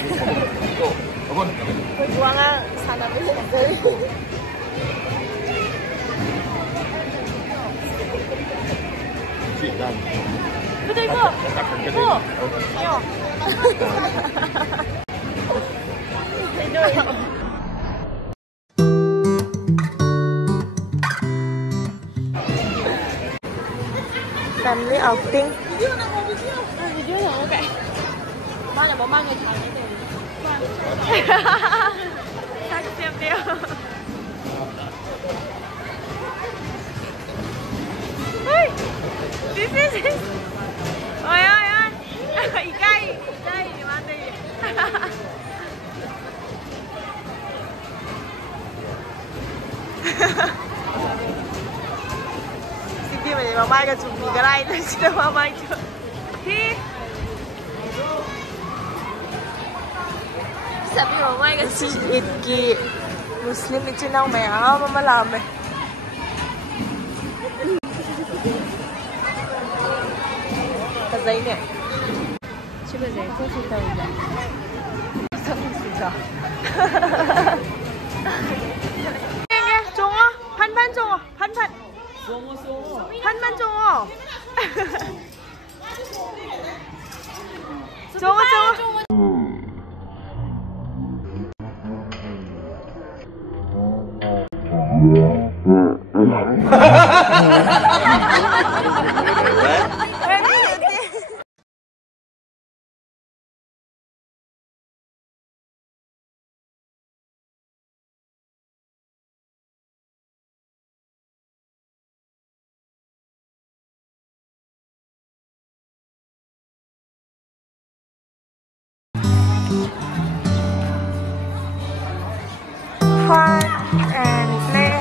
Tôi buang sana bisa dari. Betul bu. Bu. Yo. Tidur. Family outing. Video nào ok. Ba là ba người Thái đấy rồi. Chắc xem đi. Hey, this is it. Ôi ơi ơi. Ikai, di mana ni? Siti macam mama ke cumi gerai tu sudah mama itu. Hi. Sabi mama ke si itki Muslim itu nang maya mama lama. Kazainya. Cuba saya cerita aja. Sampai sudah. 종어 반반 종어 반반 반반 종어 종어 종어 fun and play.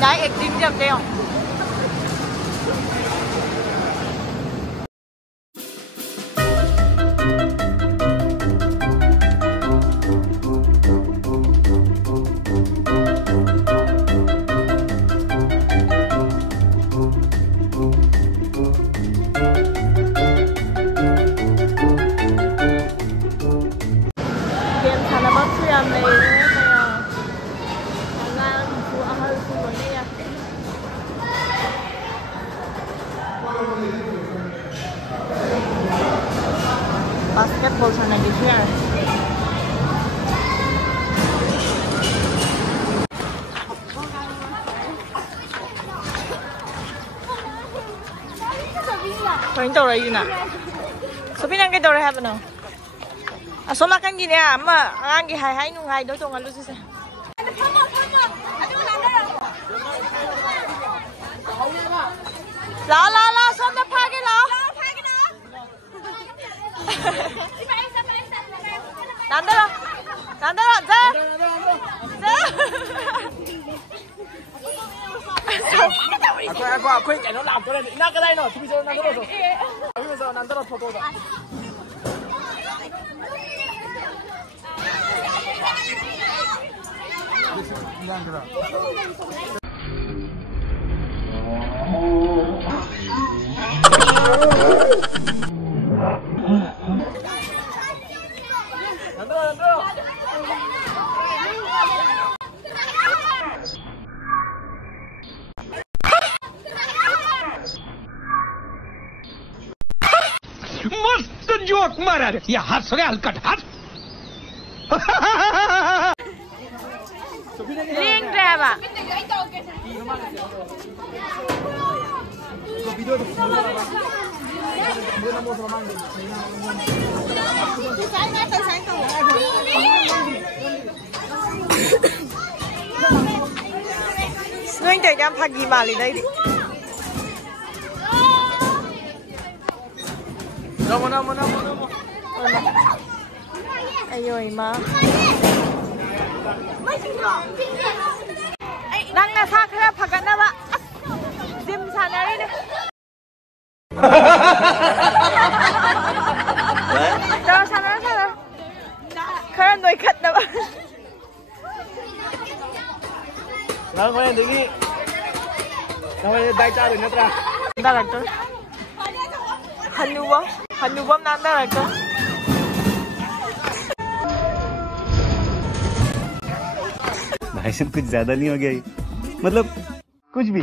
Nãy acting chậm đấy không? Basketball sana di here. Kau tahu lagi nak? Sopi nak kita orang apa no? Asal makan gini ya, ama orang gini hai nung hai, doi tu ngalu sih. La, sampai pagi lah. Nandara, 자. Aku chạy nó làm cái này, nát cái đây nó, thì bây giờ nát cái rồi. Bây giờ nát rất thôi rồi. मस्त जोक मारा रे या हंस रे हलकट हंस Link driver. Ngân chạy đam phạt gì mà lên đây đi. Đâu. Ai ơi mà. Đang là sao thế phạt cái nào ạ? Dim sàn này đi. Đâu sàn đó. Khơi nuôi khất đâu. देखी दाई चार नत्र डायरेक्टर हनुबम नाम डायरेक्टर भाई साहब कुछ ज्यादा नहीं हो गया ये? मतलब कुछ भी